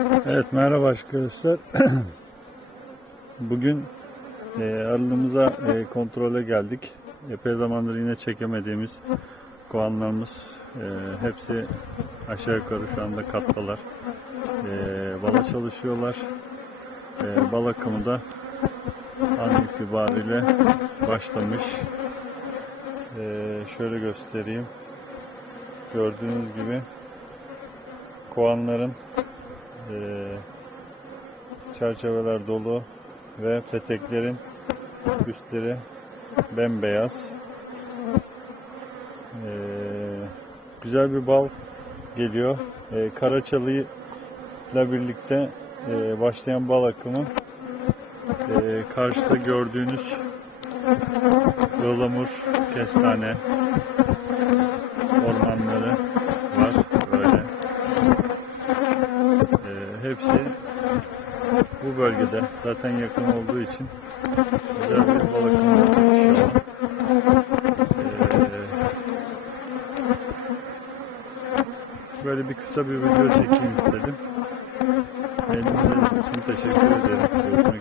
Evet merhaba arkadaşlar. Bugün e, arılığımıza e, kontrole geldik. Epey zamandır yine çekemediğimiz kovanlarımız e, hepsi aşağı yukarı şu anda kattalar. E, bala çalışıyorlar. E, bal akımı da an itibariyle başlamış. E, şöyle göstereyim. Gördüğünüz gibi kovanların ee, çerçeveler dolu ve peteklerin üstleri bembeyaz. Ee, güzel bir bal geliyor. Ee, Karaçalı ile birlikte e, başlayan bal akımı e, karşıda gördüğünüz ıhlamur, kestane ormanları var böyle. Ee, hepsi bu bölgede zaten yakın olduğu için güzel bir balık. Ee, böyle bir kısa bir video çekeyim istedim. Benim için teşekkür ederim. Görüşmek.